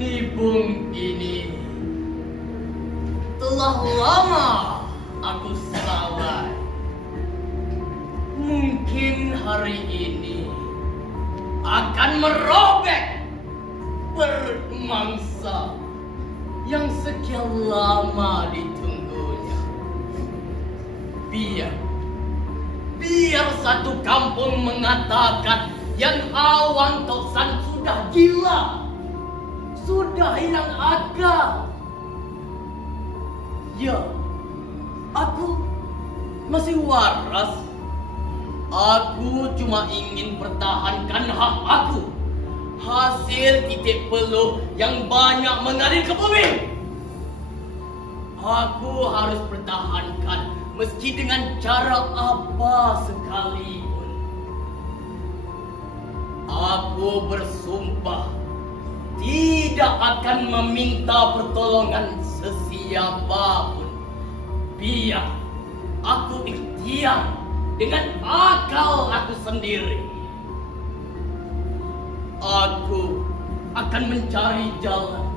Nibung ini telah lama aku salai. Mungkin hari ini akan merobek permangsa yang sekian lama ditunggunya. Biar satu kampung mengatakan yang Awang Toksan sudah gila, sudah hilang akal. Ya, aku masih waras. Aku cuma ingin pertahankan hak aku, hasil titik peluh yang banyak mengalir ke bumi. Aku harus pertahankan meski dengan cara apa sekalipun. Aku bersumpah tidak akan meminta pertolongan sesiapapun. Biar aku ikhtiar dengan akal aku sendiri. Aku akan mencari jalan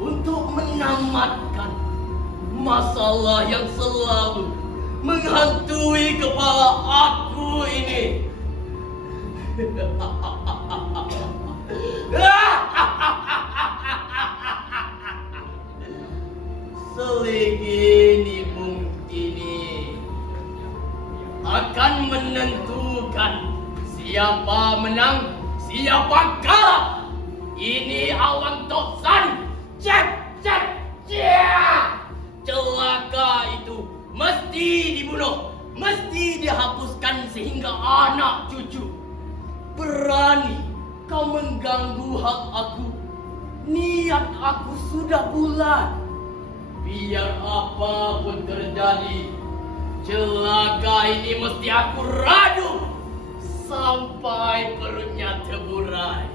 untuk menamatkan masalah yang selalu menghantui kepala aku ini. Seligi Nibung ini akan menentukan siapa menang, siapa kalah. Ini Awang Toksan. Celaka itu mesti dibunuh, mesti dihapuskan sehingga anak cucu. Berani kau mengganggu hak aku, niat aku sudah bulat. Biar apapun terjadi, celaka ini mesti aku radu sampai perutnya terburai.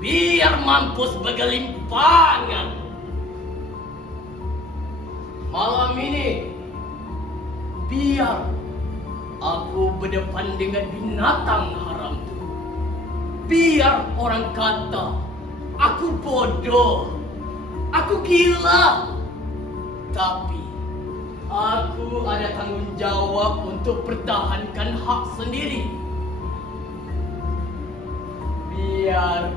Biar mampus bergelimpangan. Malam ini, biar aku berdepan dengan binatang haram itu. Biar orang kata aku bodoh, aku gila. Tapi aku ada tanggung jawab untuk pertahankan hak sendiri. Biar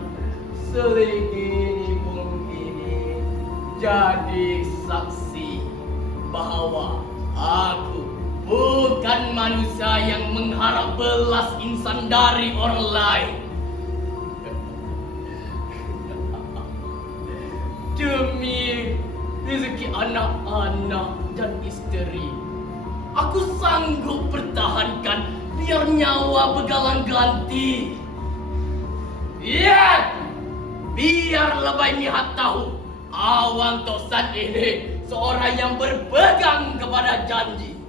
seligi Nibung ini jadi saksi bahwa aku bukan manusia yang mengharap belas insan dari orang lain. Demi rezeki anak-anak dan istri, aku sanggup pertahankan biar nyawa begalang ganti. Biar lebay mihak tahu Awang Toksan ini seorang yang berpegang kepada janji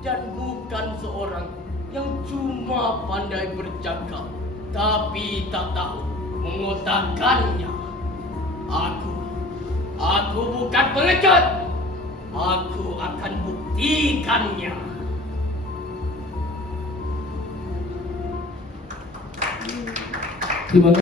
dan bukan seorang yang cuma pandai bercakap tapi tak tahu mengotakkannya. Aku bukan pengecut. Aku akan buktikannya. Terima kasih.